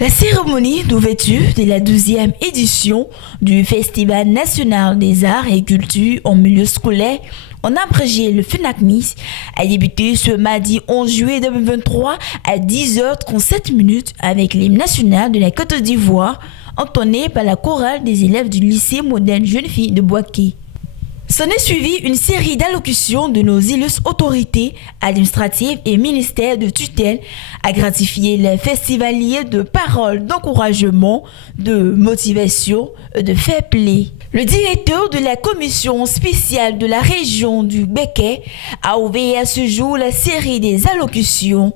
La cérémonie d'ouverture de la 12e édition du Festival national des arts et cultures en milieu scolaire, en abrégé le FENACMIS, a débuté ce mardi 11 juillet 2023 à 10h37 avec l'hymne national de la Côte d'Ivoire, entonné par la chorale des élèves du lycée moderne Jeune Fille de Boaké. S'en est suivi une série d'allocutions de nos illustres autorités administratives et ministères de tutelle à gratifier les festivaliers de paroles d'encouragement, de motivation et de fair play. Le directeur de la commission spéciale de la région du Béquet a ouvert à ce jour la série des allocutions.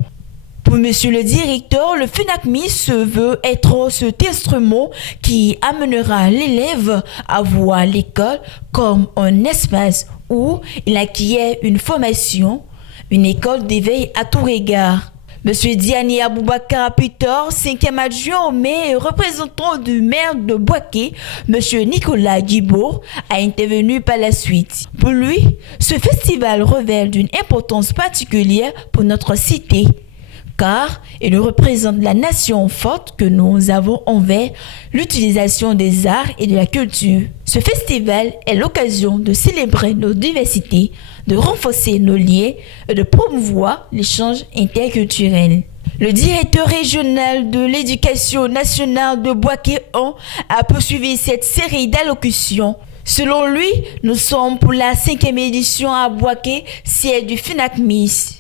Pour monsieur le directeur, le FENACMIS se veut être cet instrument qui amènera l'élève à voir l'école comme un espace où il acquiert une formation, une école d'éveil à tout regard. Monsieur Diani Aboubakar Peter, 5e adjoint au maire et représentant du maire de Boaké, monsieur Nicolas Djibo, a intervenu par la suite. Pour lui, ce festival révèle d'une importance particulière pour notre cité, car il représente la nation forte que nous avons envers l'utilisation des arts et de la culture. Ce festival est l'occasion de célébrer nos diversités, de renforcer nos liens et de promouvoir l'échange interculturel. Le directeur régional de l'éducation nationale de Boaké a poursuivi cette série d'allocutions. Selon lui, nous sommes pour la 5e édition à Boaké, siège du FENACMIS.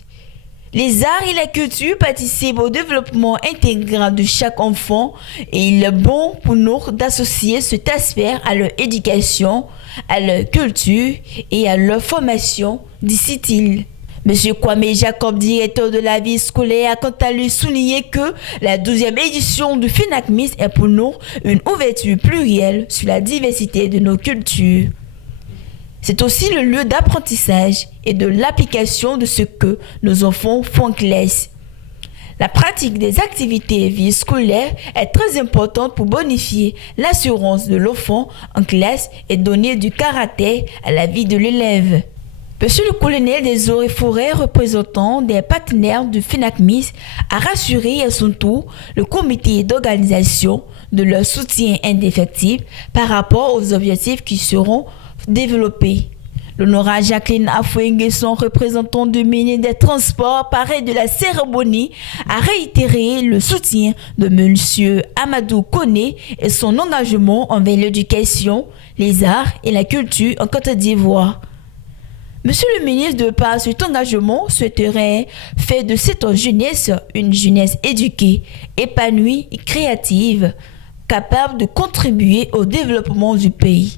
Les arts et la culture participent au développement intégral de chaque enfant et il est bon pour nous d'associer cet aspect à leur éducation, à leur culture et à leur formation, dit-il. Monsieur Kwame Jacob, directeur de la vie scolaire, a quant à lui souligné que la 12e édition du FENACMIS est pour nous une ouverture plurielle sur la diversité de nos cultures. C'est aussi le lieu d'apprentissage et de l'application de ce que nos enfants font en classe. La pratique des activités vie scolaire est très importante pour bonifier l'assurance de l'enfant en classe et donner du caractère à la vie de l'élève. Monsieur le colonel des eaux et forêts, représentant des partenaires du FENACMIS, a rassuré à son tour le comité d'organisation de leur soutien indéfectible par rapport aux objectifs qui seront développés. L'honorable Jacqueline Afouengue, son représentant du ministre des Transports, paré de la cérémonie, a réitéré le soutien de monsieur Amadou Koné et son engagement envers l'éducation, les arts et la culture en Côte d'Ivoire. Monsieur le ministre, de par cet engagement, souhaiterait faire de cette jeunesse une jeunesse éduquée, épanouie et créative, capable de contribuer au développement du pays.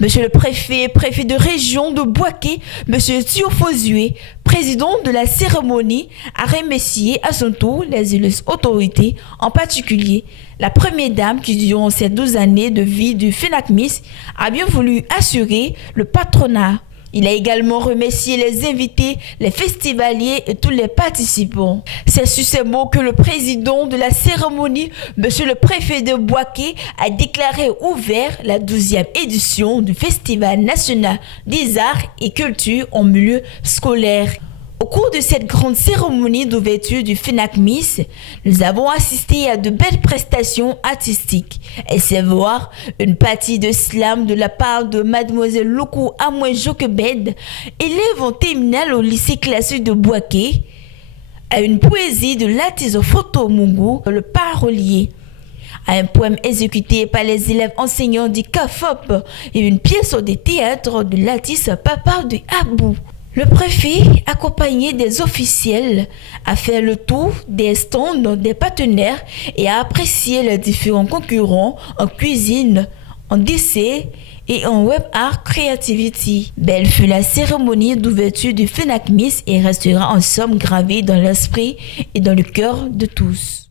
Monsieur le préfet de région de Boaké, monsieur Thiofozué, président de la cérémonie, a remercié à son tour les illustres autorités, en particulier la première dame qui, durant ces 12 années de vie du FENACMIS, a bien voulu assurer le patronat. Il a également remercié les invités, les festivaliers et tous les participants. C'est sur ces mots que le président de la cérémonie, monsieur le préfet de Boaké, a déclaré ouvert la 12e édition du Festival national des arts et culture en milieu scolaire. Au cours de cette grande cérémonie d'ouverture du FENACMIS, nous avons assisté à de belles prestations artistiques, et c'est voir une partie de slam de la part de mademoiselle Loukou Amoué Jokebed, élève en terminale au lycée classique de Boaké, à une poésie de l'artiste Photo Mungu, le parolier, à un poème exécuté par les élèves enseignants du CAFOP et une pièce de théâtre de l'artiste Papa de Abou. Le préfet, accompagné des officiels, a fait le tour des stands des partenaires et a apprécié les différents concurrents en cuisine, en dessert et en web art creativity. Belle fut la cérémonie d'ouverture du FENACMIS et restera en somme gravée dans l'esprit et dans le cœur de tous.